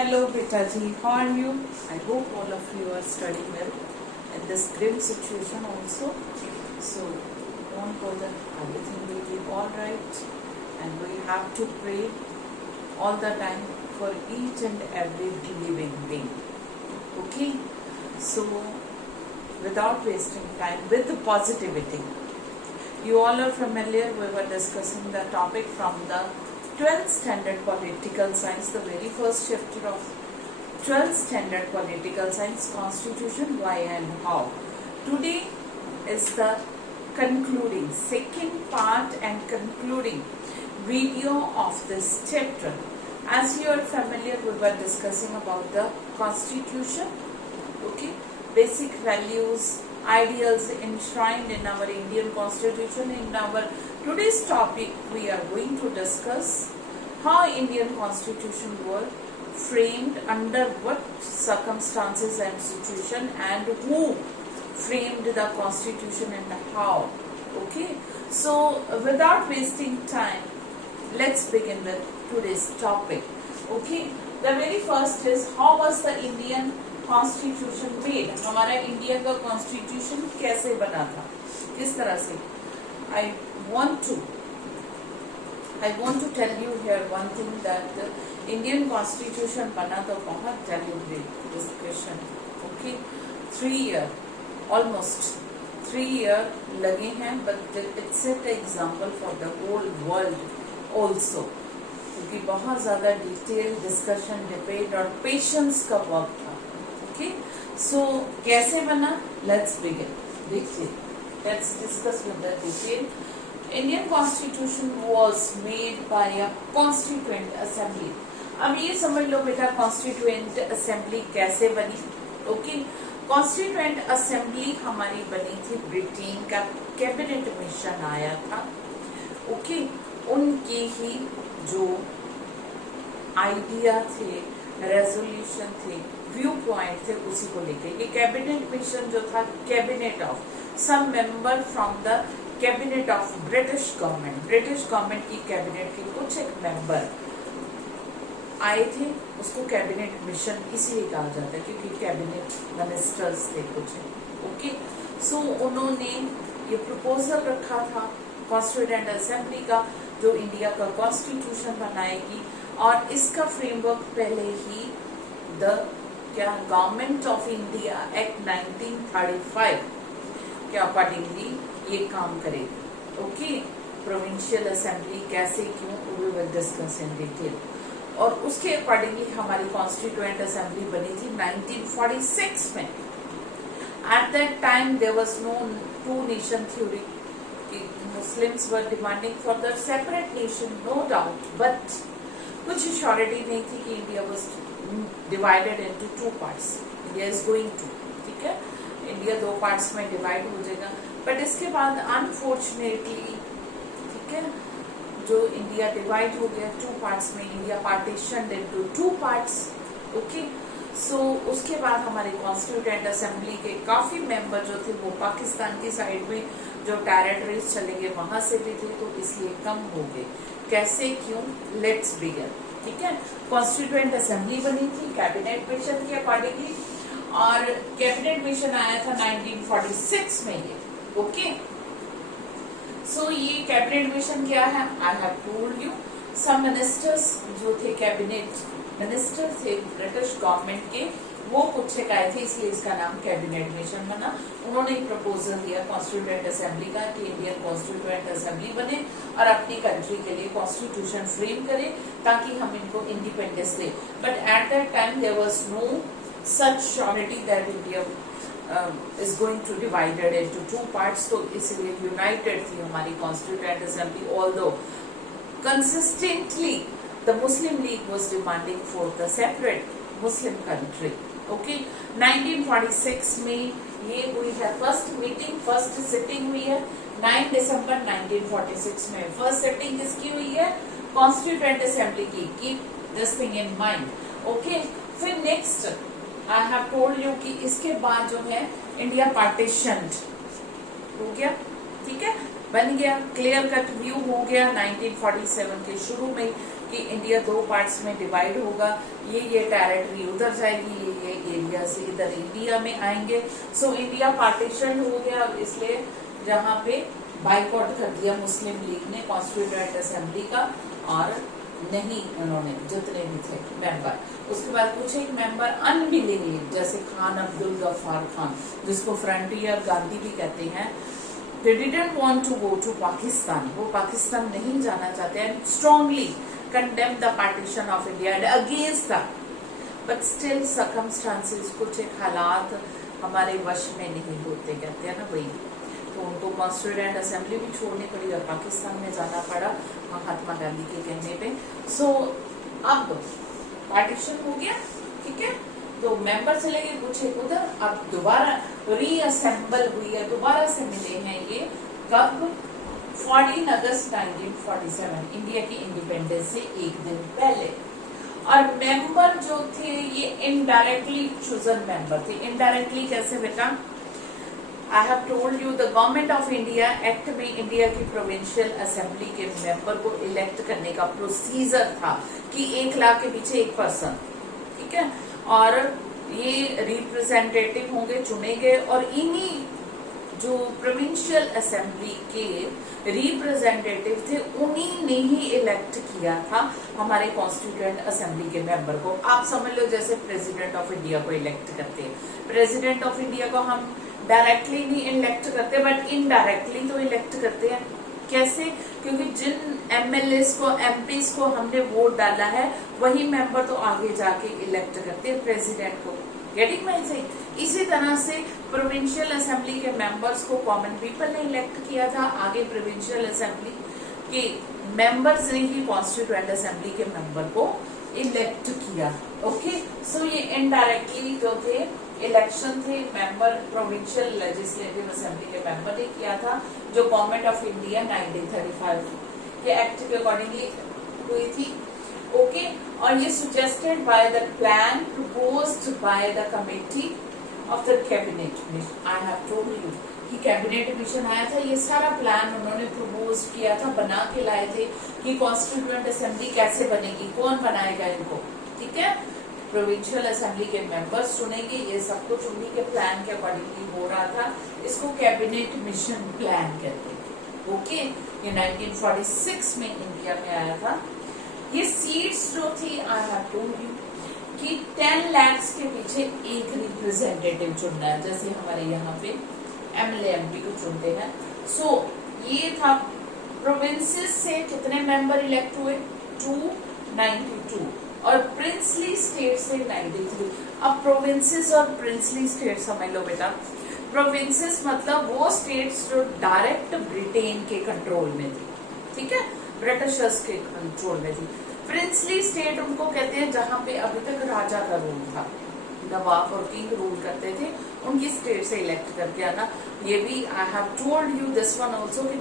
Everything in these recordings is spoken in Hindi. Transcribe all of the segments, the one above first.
Hello Betaji, how are you? I hope all of you are studying well in this grim situation also. So don't bother, everything will be alright, and we have to pray all the time for each and every living being. Okay? So without wasting time, with the positivity. You all are familiar, we were discussing the topic from the 12th standard political science, the very first chapter of 12th standard political science, constitution, why and how. Today is the concluding, second part and concluding video of this chapter. As you are familiar, we were discussing about the constitution, okay, basic values, ideals enshrined in our Indian constitution. In our today's topic, we are going to discuss how Indian constitution were framed, under what circumstances and situation, and who framed the constitution and how. Okay, so without wasting time, let's begin with today's topic. Okay, the very first is, how was the Indian constitution made, हमारा इंडिया का कॉन्स्टिट्यूशन कैसे बना था, किस तरह से. I want to tell you here one thing that Indian constitution बना तो बहुत deliberate discussion. Okay, 3 year, almost 3 year लगे हैं, but it's at example for the whole world also, क्योंकि बहुत ज्यादा डिटेल डिस्कशन, डिबेट और पेशेंस का वर्क था. So कैसे बना, let's begin. देखिए, let's discuss with the detail. Indian Constitution was made by a Constituent Assembly. अब ये समझ लो बेटा, Constituent Assembly कैसे बनी. Okay, Constituent Assembly हमारी बनी थी, ब्रिटेन का कैबिनेट मिशन आया था. Okay, उनके ही जो आइडिया थे, रेजोल्यूशन थे, व्यू पॉइंट थे, उसी को लेके ये कैबिनेट मिशन जो था, cabinet of some member from the cabinet of British government की कैबिनेट के कुछ एक मेंबर आए थे, उसको कैबिनेट मिशन इसीलिए कहा जाता है क्योंकि कैबिनेट मिनिस्टर्स थे कुछ. ओके, सो उन्होंने ये प्रपोजल रखा था कॉन्स्टिट्यूएंट असेंबली का, जो इंडिया का कॉन्स्टिट्यूशन बनाएगी, और इसका फ्रेमवर्क पहले ही the government of India act 1935 के अकॉर्डिंगली ये काम करेगी. ओके, प्रोविंशियल असेंबली कैसे, क्यों, we will discuss in detail. और उसके अकॉर्डिंगली हमारी कॉन्स्टिट्यूएंट असेंबली बनी थी 1946 में. At that time there was no two nation theory. Muslims were demanding for the separate nation, no doubt, but कुछ श्योरिटी नहीं थी कि India was divided into 2 parts. India is going to, ठीक है, इंडिया 2 parts में डिवाइड हो जाएगा. बट इसके बाद अनफॉर्चुनेटली, ठीक है, जो इंडिया डिवाइड हो गया 2 parts में, इंडिया पार्टीशन्ड इनटू 2 parts. ओके, सो उसके बाद हमारे कॉन्स्टिट्यूएंट असेंबली के काफी मेंबर जो थे वो पाकिस्तान की साइड में जो टेरिटरीज चले गए वहां से भी थे, तो इसलिए कम हो गए. कैसे, क्यों, लेट्स बिगिन. ठीक है, कॉन्स्टिट्यूएंट असेंबली बनी थी कैबिनेट मिशन के अकॉर्डिंगली, और कैबिनेट मिशन आया था 1946 में ये. ओके, सो ये कैबिनेट मिशन क्या है, I have told you. Some ministers जो थे, कैबिनेट मिनिस्टर थे ब्रिटिश गवर्नमेंट के, वो कुछ एक आए थे, इसलिए इसका नाम कैबिनेट मिशन बना. उन्होंने एक प्रपोजल दिया कॉन्स्टिट्यूएंट असेंबली का कि इंडियन कॉन्स्टिट्यूएंट असेंबली बने और अपनी कंट्री के लिए कॉन्स्टिट्यूशन फ्रेम करे ताकि हम इनको इंडिपेंडेंस दे. But at that time there was no such surety that India is going to divided into 2 parts. तो इसलिए यूनाइटेड थी हमारी constituent assembly, although consistently the Muslim League was demanding for the separate Muslim country. Okay, 1946 में ये हुई है फर्स्ट मीटिंग, फर्स्ट सिटिंग हुई है 9 दिसंबर 1946 में. फर्स्ट सिटिंग किसकी हुई है, कॉन्स्टिट्यूएंट असेंबली की. Keep this thing in mind. Okay, फिर next I have told you कि इसके बाद जो है इंडिया पार्टीशन्ड हो गया. ठीक है, बन गया, क्लियर कट व्यू हो गया 1947 के शुरू में कि इंडिया 2 पार्ट्स में डिवाइड होगा, ये टेरिटरी उधर जाएगी, ये एरिया से इधर इंडिया में आएंगे। सो इंडिया पार्टीशन हो गया, इसलिए जहाँ पे बाइकआउट कर दिया मुस्लिम लीग ने कॉन्स्टिट्यूएंट असेंबली का, और नहीं उन्होंने जितने भी थे मेंबर। उसके बाद कुछ एक मेंबर अनविलिंगली, जैसे खान अब्दुल गफ्फार खान, जिसको फ्रंटियर गांधी भी कहते हैं, they didn't want to go to Pakistan, वो पाकिस्तान नहीं जाना चाहते हैं, strongly condemned the partition of India and against that, but still circumstances, कुछ एक हालात हमारे वश में नहीं होते, कहते हैं ना वही, तो उनको कॉन्स्टिट्यूएंट असेंबली भी छोड़नी पड़ी और पाकिस्तान में जाना पड़ा महात्मा गांधी के कहने पे। सो अब पार्टीशन हो गया, ठीक है, तो मेंबर चले गए कुछ एक उधर, अब दोबारा रीअसेंबल हुई है, दोबारा से मिले हैं ये कब, 14 अगस्त 1947, इंडिया की इंडिपेंडेंस से एक दिन पहले। और मेंबर जो थे ये इनडायरेक्टली चूजन मेंबर थे। इनडायरेक्टली कैसे बेटा, आई have told you the government of India act में इंडिया की प्रोविंशियल असेंबली के मेंबर को इलेक्ट करने का प्रोसीजर था कि 1 लाख के पीछे एक पर्सन, ठीक है, और ये रिप्रेजेंटेटिव होंगे चुने गए, और इन्हीं जो प्रोविंशियल असेंबली के रिप्रेजेंटेटिव थे उन्हीं ने ही इलेक्ट किया था हमारे कॉन्स्टिट्यूएंट असेंबली के मेंबर को। आप समझ लो जैसे प्रेसिडेंट ऑफ इंडिया को इलेक्ट करते हैं, प्रेसिडेंट ऑफ इंडिया को हम डायरेक्टली नहीं इलेक्ट करते बट इनडायरेक्टली तो इलेक्ट करते हैं। कैसे, क्योंकि जिन एमएलएस को एमपीस को हमने वोट डाला है वही मेंबर तो आगे जाके इलेक्ट करते हैं प्रेसिडेंट को। गेटिंग माय से इसी तरह से प्रोविंशियल असेंबली के मेंबर्स को कॉमन पीपल ने इलेक्ट किया था, आगे प्रोविंशियल असेंबली के मेंबर्स ने ही कॉन्स्टिट्यूएंट असेंबली के मेंबर को इलेक्ट किया। ओके, सो ये इनडायरेक्टली जो थे इलेक्शन थे मेंबर प्रोविंशियल लेजिस्लेटिव असेंबली के मेंबर ने किया था, जो गवर्नमेंट ऑफ इंडिया 1935 के एक्ट के अकॉर्डिंगली हुई थी। ओके, और ये suggested by the plan proposed by the committee of the cabinet mission. I have told you कि कैबिनेट मिशन आया था, ये सारा प्लान उन्होंने प्रपोज किया था, बना के लाए थे कि कॉन्स्टिट्यूएंट असेंबली कैसे बनेगी, कौन बनाएगा इनको, ठीक है, प्रोविंशियल असेंबली के मेंबर्स चुनेंगे, ये सब कुछ उन्हीं के प्लान के अकॉर्डिंगली हो रहा था। इसको कैबिनेट मिशन प्लान कहते हैं। ओके, ये 1946 में इंडिया में आया था। ये सीट्स जो थी आई हैव टोल्ड यू कि 10 लाख के पीछे एक रिप्रेजेंटेटिव चुनना है, जैसे हमारे यहाँ पे एमएलए एमपी को चुनते हैं। सो ये था प्रोविंसेस से कितने मेंबर इलेक्ट हुए, 292, और प्रिंसली स्टेट से 93। अब प्रोविंसेस और प्रिंसली स्टेट समझ लो बेटा। प्रोविंसेस मतलब वो स्टेट्स जो डायरेक्ट ब्रिटेन के कंट्रोल में थी, ठीक है, ब्रिटिशर्स के कंट्रोल में थी। प्रिंसली स्टेट उनको कहते हैं जहां पे अभी तक राजा का रूल था, नवाब और किंग रूल करते थे, उनकी स्टेट से इलेक्ट करके आना। ये भी आई have told you this one also कि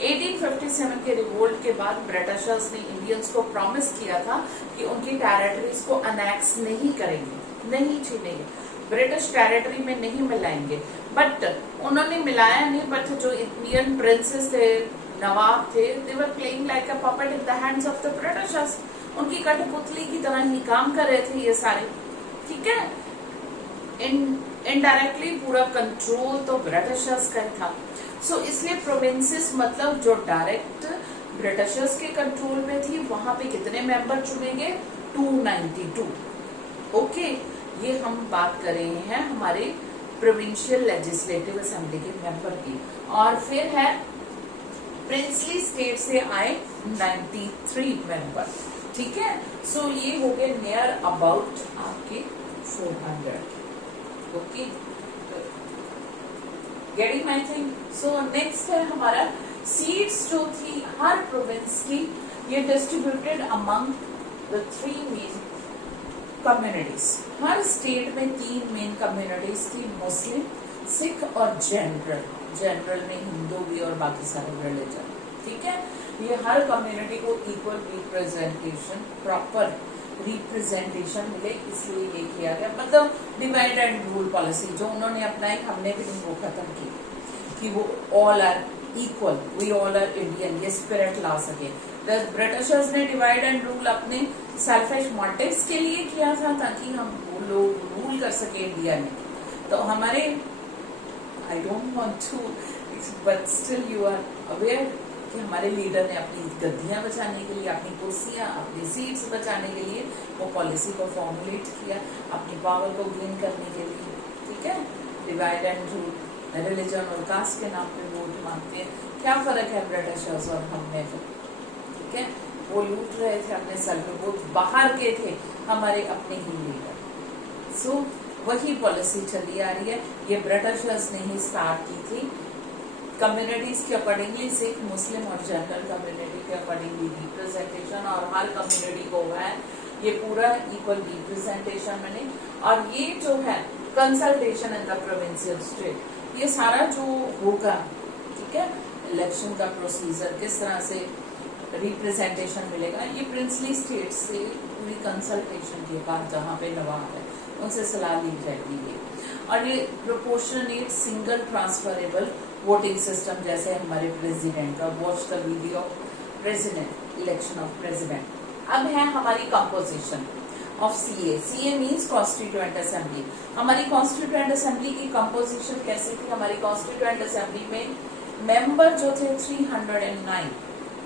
1857 के रिवोल्ट के बाद ब्रिटिशर्स ने इंडियंस को प्रॉमिस किया था कि उनकी टेरिटरीज को अनेक्स नहीं करेंगे, नहीं छीनेंगे, ब्रिटिश टेरिटरी में नहीं मिलाएंगे। बट उन्होंने मिलाया नहीं, बट जो इंडियन प्रिंसेस थे, नवाब थे, they were playing like a puppet in the hands of the Britishers. उनकी कठपुतली की तरह ही काम कर रहे थे ये सारे, ठीक है। इनडायरेक्टली पूरा कंट्रोल तो ब्रिटिशर्स का था। सो इसलिए प्रोविंसेस मतलब जो डायरेक्ट ब्रिटिशर्स के कंट्रोल में थी, वहां पे कितने मेंबर चुनेंगे, 292। ओके, ये हम बात कर रहे हैं हमारे प्रोविंशियल लेजिस्लेटिव असेंबली के मेंबर की। और फिर है प्रिंसली स्टेट से आए 93 मेंबर, ठीक है। सो ये हो गए नियर अबाउट आपके 400। Okay, getting my thing. So next है हमारा सीट्स जो थी हर प्रोविंस की, ये distributed among the 3 main communities. Her state में 3 मेन कम्युनिटीज थी, मुस्लिम, सिख और जनरल। जनरल में हिंदू भी और बाकी सारे रिलीजन, ठीक है। ये हर कम्युनिटी को इक्वल रिप्रेजेंटेशन, प्रॉपर रिप्रेजेंटेशन मिले, इसलिए ये किया गया। मतलब डिवाइड एंड रूल पॉलिसी जो उन्होंने अपनाई, हमने भी वो खत्म की कि वो all are equal, we all are Indian, ये स्पिरिट ला सके। ब्रिटिशर्स ने डिवाइड एंड रूल अपने सेल्फिश मोटिव्स के लिए किया था, ताकि हम वो लोग रूल कर सके इंडिया में। तो हमारे, I don't want to, but still you are aware कि हमारे लीडर ने अपनी गद्दियां बचाने के लिए, अपनी कुर्सियां, अपनी सीट्स बचाने के लिए वो पॉलिसी को फॉर्मुलेट किया, अपनी पावर को गेन करने के लिए। ठीक है, डिवाइड एंड रूल, रिलीजन और कास्ट के नाम पे वोट मांगते हैं। क्या फर्क है ब्रिटिशर्स और हम में? ठीक है, वो लूट रहे थे अपने सेल्फ, वो बाहर के थे, हमारे अपने ही लीडर। सो वही पॉलिसी चली आ रही है, ये ब्रिटिशर्स ने ही स्टार्ट की थी। कम्युनिटीज के अकॉर्डिंगली, सिख, मुस्लिम और जनरल कम्युनिटी के अकॉर्डिंगली रिप्रेजेंटेशन, और हर कम्युनिटी को है ये पूरा इक्वल रिप्रेजेंटेशन बने। और ये जो है consultation in the provincial state, ये सारा जो होगा, ठीक है, इलेक्शन का प्रोसीजर, किस तरह से रिप्रेजेंटेशन मिलेगा, ये प्रिंसली स्टेट से पूरी कंसल्टेशन के बाद जहाँ पे नवाब है उनसे सलाह ली जाएगी। और ये proportionate single transferable voting system, जैसे हमारे प्रेसिडेंट का, watch the video president, election of president. अब है हमारी composition of CA. CA means constituent assembly. हमारी कॉन्स्टिट्यूएंट असेंबली की कंपोजिशन कैसी थी? हमारी कॉन्स्टिट्यूएंट असेंबली में मेंबर जो थे 309,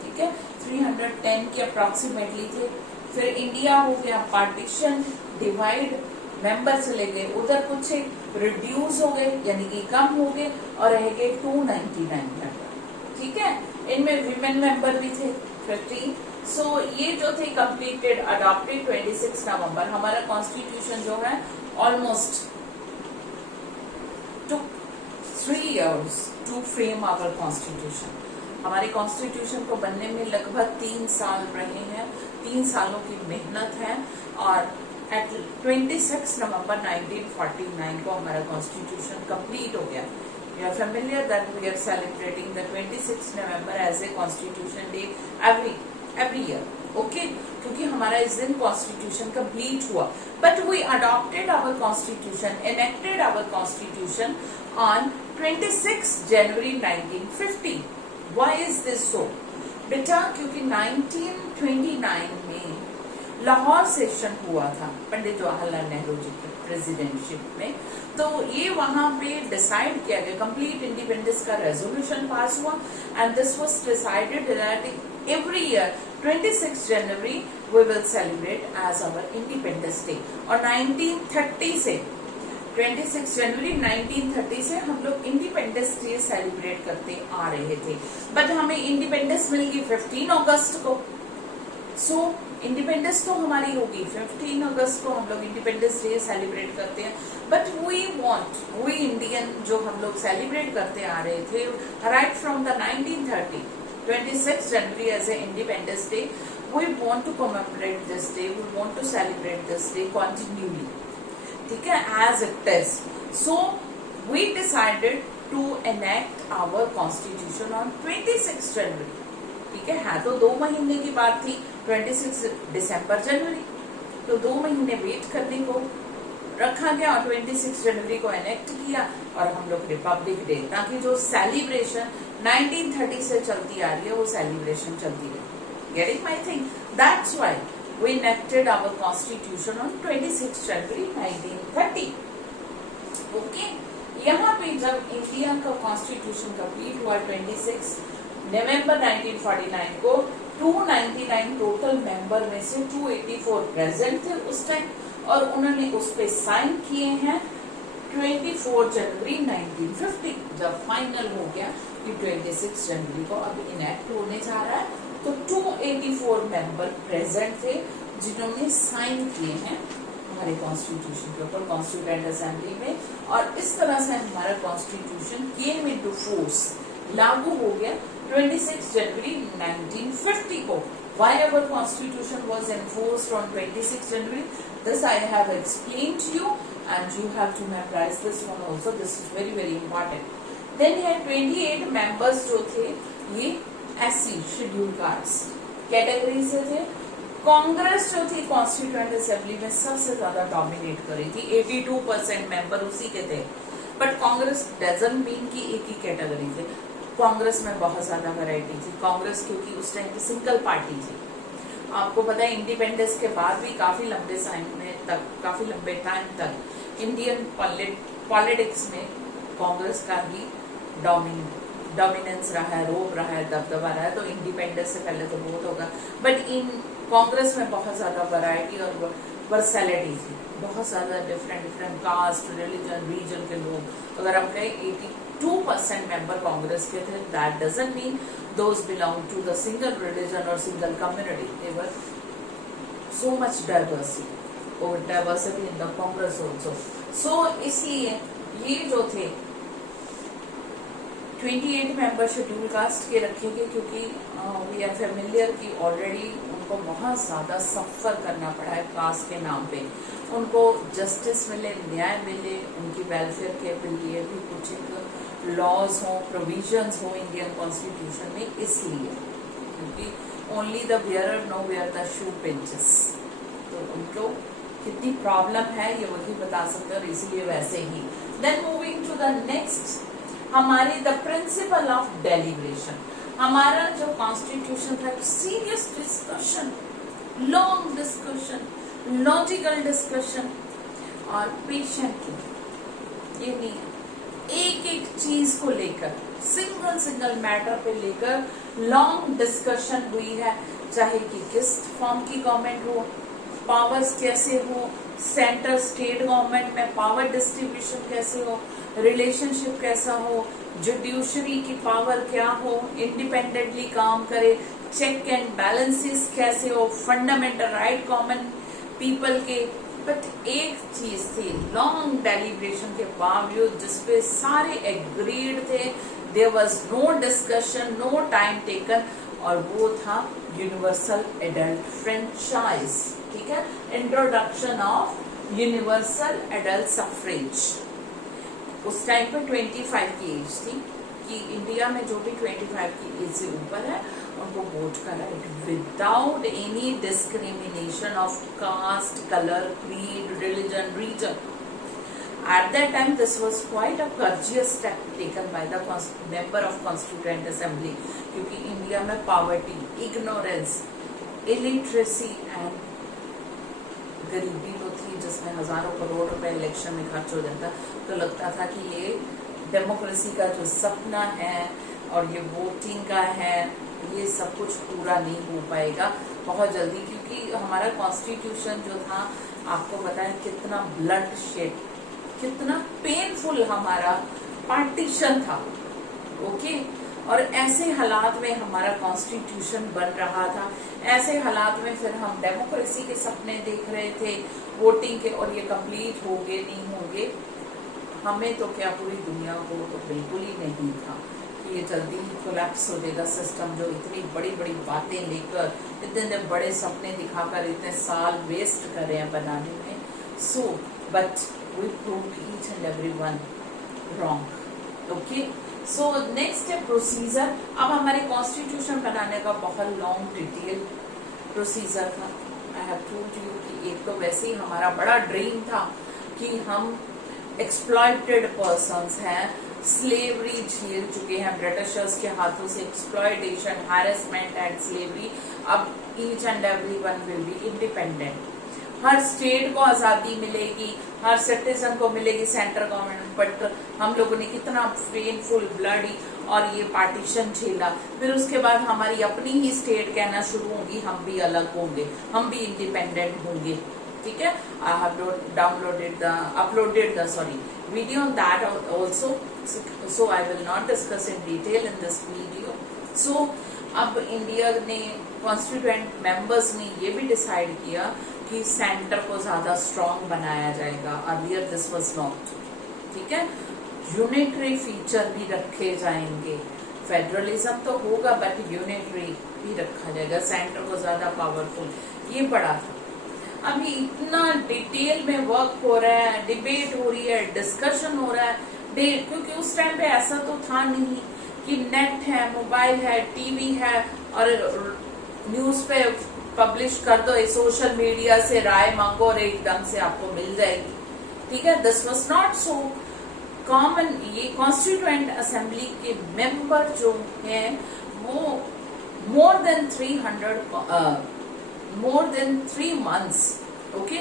ठीक है, 310 के अप्रोक्सीमेटली थे। फिर इंडिया हो गया पार्टीशन, डिवाइड, मेंबर चले गए उधर, कुछ रिड्यूस हो गए यानी कि कम हो गए, और रह गए 299 मेंबर। ठीक है, इनमें विमेन मेंबर भी थे 50। सो ये जो थे कंप्लीटेड, अडॉप्टेड 26 नवंबर। हमारा कॉन्स्टिट्यूशन जो है almost took 3 years to frame our constitution. हमारे कॉन्स्टिट्यूशन को बनने में लगभग 3 साल रहे हैं, 3 सालों की मेहनत है। और एट 26 नवंबर 1949 को हमारा कॉन्स्टिट्यूशन कंप्लीट हो गया। We are familiar that we are celebrating the 26th November as a Constitution Day every year. Okay? क्योंकि हमारा इस दिन कॉन्स्टिट्यूशन कंप्लीट हुआ। But we adopted our constitution, enacted our constitution on 26 January 1950. Why is this so? बेटा क्योंकि 1929 में लाहौर सेशन हुआ था पंडित जवाहरलाल नेहरू जी के प्रेसिडेंटशिप में। तो ये वहां पे डिसाइड किया गया, कंप्लीट इंडिपेंडेंस का रेजोल्यूशन पास हुआ, and this was decided that every year 26 January we will celebrate as our independence day. और 1930 से 26 जनवरी 1930 से हम लोग इंडिपेंडेंस डे सेलिब्रेट करते आ रहे थे। बट हमें इंडिपेंडेंस मिल गई 15 अगस्त को। सो इंडिपेंडेंस तो हमारी होगी 15 अगस्त को, हम लोग इंडिपेंडेंस डे सेलिब्रेट करते हैं। बट वी इंडियन जो हम लोग सेलिब्रेट करते आ रहे थे right from the 1930, 26 January as a independence day, we want to commemorate this day, we want to celebrate this day continuously, ठीक है, as it is. So we decided to enact our constitution on 26 January. ठीक है तो 2 महीने की बात थी, 26 दिसंबर जनवरी, तो 2 महीने वेट करने को रखा गया और 26 जनवरी को एनेक्ट किया। और हम लोग रिपब्लिक डे, ताकि जो सेलिब्रेशन 1930 से चलती आ रही है वो सेलिब्रेशन चलती रहे। Getting my thing? That's why we enacted our constitution on 26 January 1930। Okay, यहाँ पे जब इंडिया का कॉन्स्टिट्यूशन कंप्लीट हुआ 26 नवंबर 1949 को, 299 टोटल मेंबर में से 284 प्रेजेंट थे उस टाइम, और उन्होंने उस पे साइन किए हैं 24 जनवरी 1950। जब फाइनल हो गया कि 26 जनवरी को अब इनेक्ट होने जा रहा है, तो 284 मेंबर प्रेजेंट थे जिन्होंने साइन किए हैं हमारे कॉन्स्टिट्यूशन के ऊपर कॉन्स्टिट्यूएंट असेंबली में। और इस तरह से हमारा कॉन्स्टिट्यूशन केम इनटू फोर्स, लागू हो गया 26 जनवरी 1950 को। Why our constitution was enforced on 26 January? This I have explained to you, and you have to memorize this one also. This is very very important. Then here 28 members जो थे ये SC शेड्यूल कास्ट कैटेगरी से थे। कांग्रेस जो थी कॉन्स्टिट्यूएंट असेंबली में सबसे ज्यादा डोमिनेट करी थी, 82% मेंबर उसी के थे। बट कांग्रेस डजंट मीन की एक ही कैटेगरी थे, कांग्रेस में बहुत ज्यादा वैरायटी थी। कांग्रेस क्योंकि उस टाइम की सिंगल पार्टी थी। आपको पता है इंडिपेंडेंस के बाद भी काफी लंबे टाइम तक इंडियन पॉलिटिक्स में कांग्रेस का ही डोमिनेंस रहा है, रोब रहा है, दबदबा रहा है। तो इंडिपेंडेंस से पहले तो बहुत होगा, बट इन कांग्रेस में बहुत ज्यादा वैरायटी और वर्सैलिटी थी। बहुत ज्यादा डिफरेंट कास्ट, रिलीजन, रीजन के लोग। अगर हम कहें 82% मेंबर कांग्रेस के थे, that doesn't mean those belong to the single religion और single community. There so much diversity in the Congress also. So इसलिए ये जो थे 28 मेंबर शेड्यूल कास्ट के रखे गए, क्योंकि वी आर फेमिलियर कि ऑलरेडी उनको बहुत ज्यादा सफर करना पड़ा है कास्ट के नाम पे। उनको जस्टिस मिले, न्याय मिले, उनकी वेलफेयर के लिए भी कुछ लॉज हो, प्रोविजंस हो इंडियन कॉन्स्टिट्यूशन में, इसलिए क्योंकि only the wearer know where the shoe pinches. तो उनको कितनी प्रॉब्लम है ये वही बता सकते हैं, और इसीलिए वैसे ही। Then moving to the next, हमारी द प्रिंसिपल ऑफ डेलिब्रेशन। हमारा जो कॉन्स्टिट्यूशन था, serious discussion, long discussion, logical discussion और पेशेंटली। ये नहीं है, एक एक चीज को लेकर, सिंगल मैटर पे लेकर लॉन्ग डिस्कशन हुई है, चाहे कि किस फॉर्म की गवर्नमेंट हो, पावर्स कैसे हो, सेंटर स्टेट गवर्नमेंट में पावर डिस्ट्रीब्यूशन कैसे हो, रिलेशनशिप कैसा हो, जुडिशरी की पावर क्या हो, इंडिपेंडेंटली काम करे, चेक एंड बैलेंसेस कैसे हो, फंडामेंटल राइट कॉमन पीपल के। बट एक चीज थी, लॉन्ग डेलिब्रेशन के बावजूद जिसपे सारे एग्रीड थे, there was no discussion, no time taken, और वो था यूनिवर्सल एडल्ट फ्रेंचाइज। ठीक है, introduction of universal adult suffrage. उस टाइम पे 25 की एज थी कि इंडिया में जो भी 25 की एज से ऊपर है उनको वोट का right, without any discrimination of caste, colour, creed, religion, region. At that time, this was quite a courageous step taken by the member of Constituent Assembly, क्योंकि इंडिया में पॉवर्टी, इग्नोरेंस, इलिटरेसी एंड गरीबी तो थी, जिसमें हजारों करोड़ रुपए इलेक्शन में खर्च हो जाता। तो लगता था कि ये डेमोक्रेसी का जो सपना है और ये वोटिंग का है, ये सब कुछ पूरा नहीं हो पाएगा बहुत जल्दी, क्योंकि हमारा कॉन्स्टिट्यूशन जो था, आपको पता है कितना ब्लड शेड, कितना पेनफुल हमारा पार्टीशन था। ओके, और ऐसे हालात में हमारा कॉन्स्टिट्यूशन बन रहा था, ऐसे हालात में फिर हम डेमोक्रेसी के सपने देख रहे थे वोटिंग के, और ये कंप्लीट होंगे नहीं होंगे, हमें तो क्या पूरी दुनिया को तो बिल्कुल ही नहीं था कि ये जल्दी ही कोलैप्स हो जाएगा सिस्टम, जो इतनी बड़ी बड़ी बातें लेकर, इतने बड़े सपने दिखाकर इतने साल वेस्ट कर रहे हैं बनाने में। So but we proved each and every one wrong. Okay, so next है प्रोसीजर। अब हमारे कॉन्स्टिट्यूशन बनाने का बहुत लॉन्ग डिटेल प्रोसीजर था। आई हैव टोल्ड यू कि एक तो वैसे ही हमारा बड़ा ड्रीम था कि हम एक्सप्लॉइटेड पर्सन्स हैं, स्लेवरी झेल चुके हैं ब्रिटिशर्स के हाथों से, एक्सप्लॉइटेशन, हैरेसमेंट एंड स्लेवरी। अब each and every one will be independent, her state को आजादी मिलेगी, हर सिटीजन को मिलेगी सेंट्रल गवर्नमेंट। बट हम लोगों ने कितना पेनफुल, ब्लडी और ये पार्टीशन झेला। फिर उसके बाद हमारी अपनी ही स्टेट कहना शुरू होगी, हम भी अलग होंगे, हम भी इंडिपेंडेंट होंगे। ठीक है, I have uploaded the video on that also, so I will not discuss in detail in this video. So अब इंडिया ने, कॉन्स्टिट्यूएंट मेंबर्स ने ये भी डिसाइड किया कि सेंटर को ज्यादा स्ट्रॉन्ग बनाया जाएगा। Earlier this was not. ठीक है, यूनिटरी फीचर भी रखे जाएंगे, फेडरलिज्म तो होगा बट यूनिटरी भी रखा जाएगा, सेंटर को ज्यादा पावरफुल। ये बड़ा था। अभी इतना डिटेल में वर्क हो रहा है, डिबेट हो रही है, डिस्कशन हो रहा है, क्योंकि उस टाइम पे ऐसा तो था नहीं कि नेट है, मोबाइल है, टीवी है और न्यूज पे पब्लिश कर दो, सोशल मीडिया से राय मांगो और एकदम से आपको मिल जाएगी। ठीक है, this was not so. Common ये कॉन्स्टिट्यूएंट असेंबली के मेंबर जो हैं वो more than 3 months, okay,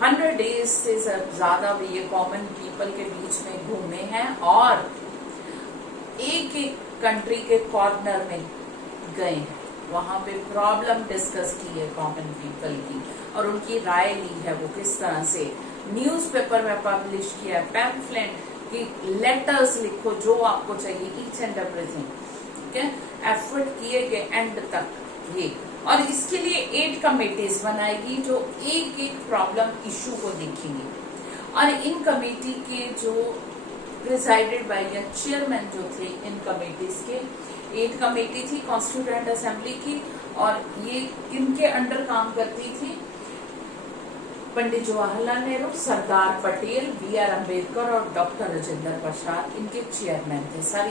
100 days से ज्यादा भी ये कॉमन पीपल के बीच में घूमे हैं और एक एक कंट्री के कॉर्नर में गए हैं, वहां पे प्रॉब्लम डिस्कस की है कॉमन पीपल की और उनकी राय ली है, वो किस तरह से न्यूज़पेपर में पब्लिश किया है, पैम्फलेट की लेटर्स लिखो जो आपको चाहिए, ईच एंड एवरीथिंग, ठीक है, एफर्ट किए गए एंड तक ये। और इसके लिए 8 कमेटीज बनाएगी जो एक एक प्रॉब्लम इशू को देखेंगे और इन कमेटी के जो प्रिसाइडेड बाय या चेयरमैन जो थे इन कमेटीज के, 8 कमेटी थी कॉन्स्टिट्यूएंट असेंबली की और ये इनके अंडर काम करती थी पंडित जवाहरलाल नेहरू, सरदार पटेल, B.R. अम्बेडकर और डॉक्टर राजेंद्र प्रसाद इनके चेयरमैन थे। सारी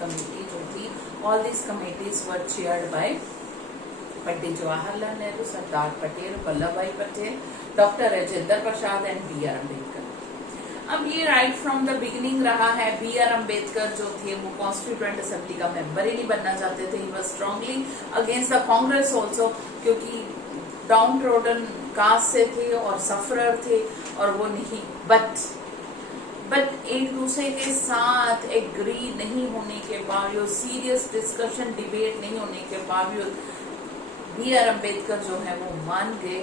कमेटी जो थी, all this committees were chaired by Pandit Jawaharlal Nehru, Sardar Patel, Vallabh bhai Patel, doctor Rajendra Prasad and B.R. Ambedkar. अब ये राइट फ्रॉम द बिगिनिंग रहा है। B.R. अम्बेडकर जो थे वो कॉन्स्टिट्यूएंट असेंबली का मेंबर ही नहीं बनना चाहते थे, he was strongly against the Congress also, क्योंकि डाउन ट्रोडन कास्ट से थे और सफरर थे और वो नहीं, बट एक दूसरे के साथ एग्री नहीं होने के बावजूद, सीरियस डिस्कशन डिबेट नहीं होने के बावजूद B.R. अम्बेडकर जो है वो मान गए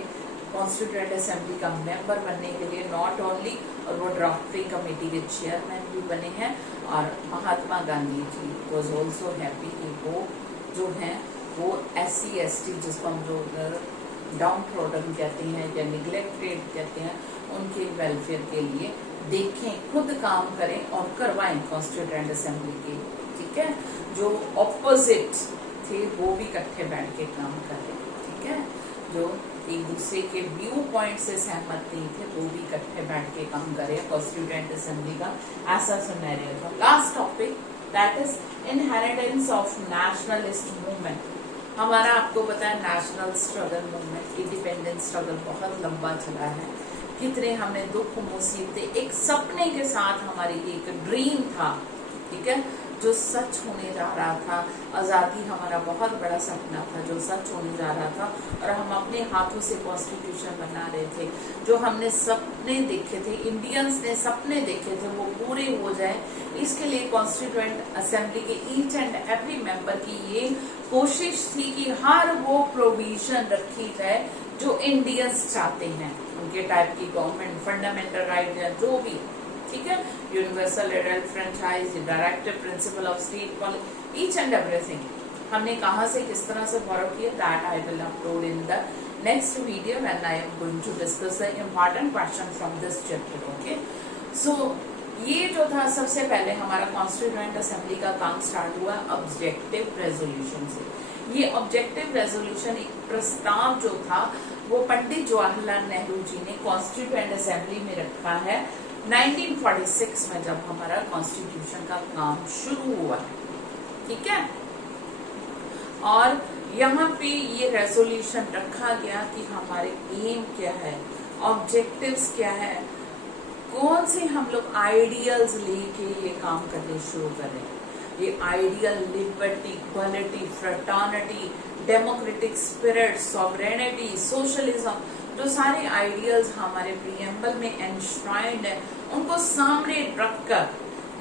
कॉन्स्टिट्यूएंट असेंबली का मेंबर बनने के लिए, नॉट ओनली, और वो ड्राफ्टिंग कमेटी के चेयरमैन भी बने हैं। और Mahatma Gandhi ji was also happy कि वो जो हैं वो SC/ST जिसको हम लोग डाउन ट्रोडन कहते हैं या निग्लेक्टेड कहते हैं, उनके वेलफेयर के लिए देखें, खुद काम करें और करवाएं कॉन्स्टिट्यूएंट असेंबली के, ठीक है। जो ऑपोजिट थे वो भी इकट्ठे बैठ के काम करें, ठीक है। जो एक दूसरे के व्यू पॉइंट से सहमत नहीं थे वो भी इकट्ठे बैठ के काम करें कॉन्स्टिट्यूएंट असेंबली का, ऐसा सिनेरियो था। Last topic that is inheritance of nationalist movement. हमारा आपको पता है national struggle movement, independence struggle बहुत लंबा चला है, कितने हमने दुख मुसीबतें, एक सपने के साथ हमारी एक ड्रीम था, ठीक है, जो सच होने जा रहा था। आज़ादी हमारा बहुत बड़ा सपना था जो सच होने जा रहा था और हम अपने हाथों से कॉन्स्टिट्यूशन बना रहे थे। जो हमने सपने देखे थे, इंडियंस ने सपने देखे थे, वो पूरे हो जाए, इसके लिए कॉन्स्टिट्यूएंट असेंबली के ईच एंड एवरी मेंबर की ये कोशिश थी कि हर वो प्रोविजन रखी जाए जो इंडियंस चाहते हैं, उनके टाइप की गवर्नमेंट, फंडामेंटल राइट या जो भी, ठीक है, universal adult franchise, directive principle of state policy, each and everything हमने कहां से किस तरह से फॉलो किया, that I will upload in the next video when I am going to discuss the important question from this chapter, okay. So ये जो था सबसे पहले हमारा कॉन्स्टिट्यूएंट असेंबली का काम स्टार्ट हुआ ऑब्जेक्टिव रेजोल्यूशन से। ये ऑब्जेक्टिव रेजोल्यूशन एक प्रस्ताव जो था वो पंडित जवाहरलाल नेहरू जी ने कॉन्स्टिट्यूएंट असेंबली में रखा है 1946 में, जब हमारा कॉन्स्टिट्यूशन का काम शुरू हुआ है, ठीक है। और यहाँ पे ये रेजोल्यूशन रखा गया कि हमारे एम क्या है, ऑब्जेक्टिव्स क्या है, कौन से हम लोग आइडियल्स लेके ये काम करने शुरू करें। ये ideal liberty, equality, fraternity, democratic spirit, sovereignty, socialism, जो सारे आइडियल्स हमारे प्रीएम्बल में एनश्राइंड है, उनको सामने रखकर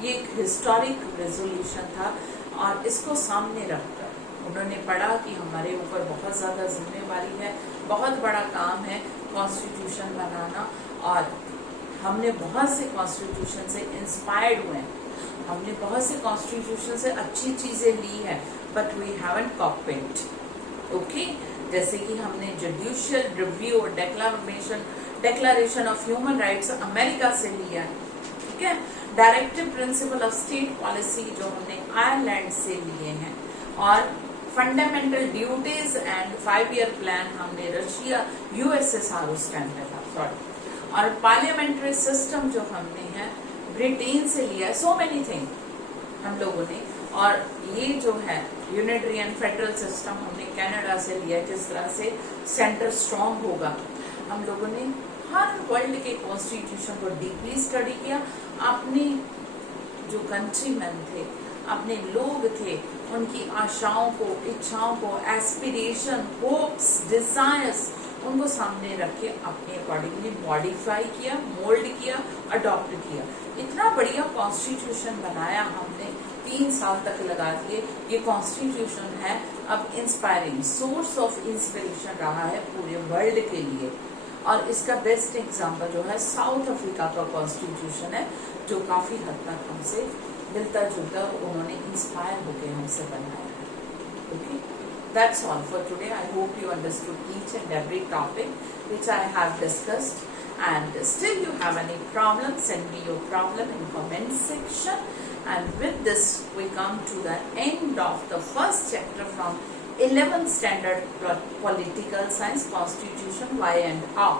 ये एक हिस्टोरिक रेजोल्यूशन था। और इसको सामने रखकर उन्होंने पढ़ा कि हमारे ऊपर बहुत ज्यादा जिम्मेवारी है, बहुत बड़ा काम है कॉन्स्टिट्यूशन बनाना, और हमने बहुत से कॉन्स्टिट्यूशन से इंस्पायर्ड हुए हैं, हमने बहुत से कॉन्स्टिट्यूशन से अच्छी चीजें ली है, but we haven't copied, okay. जैसे कि हमने जुडिशियल रिव्यू और declaration of human rights America से लिया है, ठीक है। Directive principle of state policy जो हमने आयरलैंड से लिए हैं, और fundamental duties and 5-year plan हमने रशिया, USSR उस टाइम पे था, सॉरी, और पार्लियामेंट्री सिस्टम जो हमने है ब्रिटेन से लिया है, सो मेनी थिंग हम लोगों ने। और ये जो है यूनिटरी फेडरल सिस्टम हमने कनाडा से लिया है, किस तरह से सेंटर स्ट्रॉन्ग होगा। हम लोगों ने हर वर्ल्ड के कॉन्स्टिट्यूशन को डीपली स्टडी किया, अपनी जो कंट्रीमैन थे, अपने लोग थे, उनकी आशाओं को, इच्छाओं को, एस्पिरेशन, होप्स, डिजायर्स, उनको सामने रख के अपने अकॉर्डिंगली मॉडिफाई किया, मोल्ड किया, अडॉप्ट किया। इतना बढ़िया कॉन्स्टिट्यूशन बनाया हमने, 3 साल तक लगा दिए। ये कॉन्स्टिट्यूशन है अब इंस्पायरिंग, सोर्स ऑफ इंस्पिरेशन रहा है पूरे वर्ल्ड के लिए। और इसका बेस्ट एग्जाम्पल जो है साउथ अफ्रीका का कॉन्स्टिट्यूशन है, जो काफी हद तक हमसे मिलता जुलता, उन्होंने इंस्पायर होकर हमसे बनाया है। Okay, that's all for today. I hope you understood each and every topic which I have discussed. And still you have any problem, send me your problem in comment section. And with this we come to the end of the first chapter from 11th standard political science, constitution, why and how.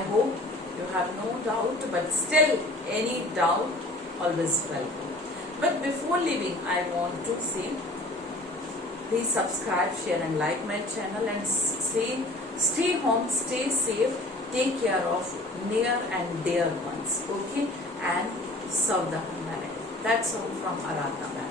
I hope you have no doubt, but still any doubt always welcome. But before leaving, I want to say, please subscribe, share and like my channel, and stay home, stay safe, take care of near and dear ones, okay, and serve the humanity. That's all from Aradhana ma'am.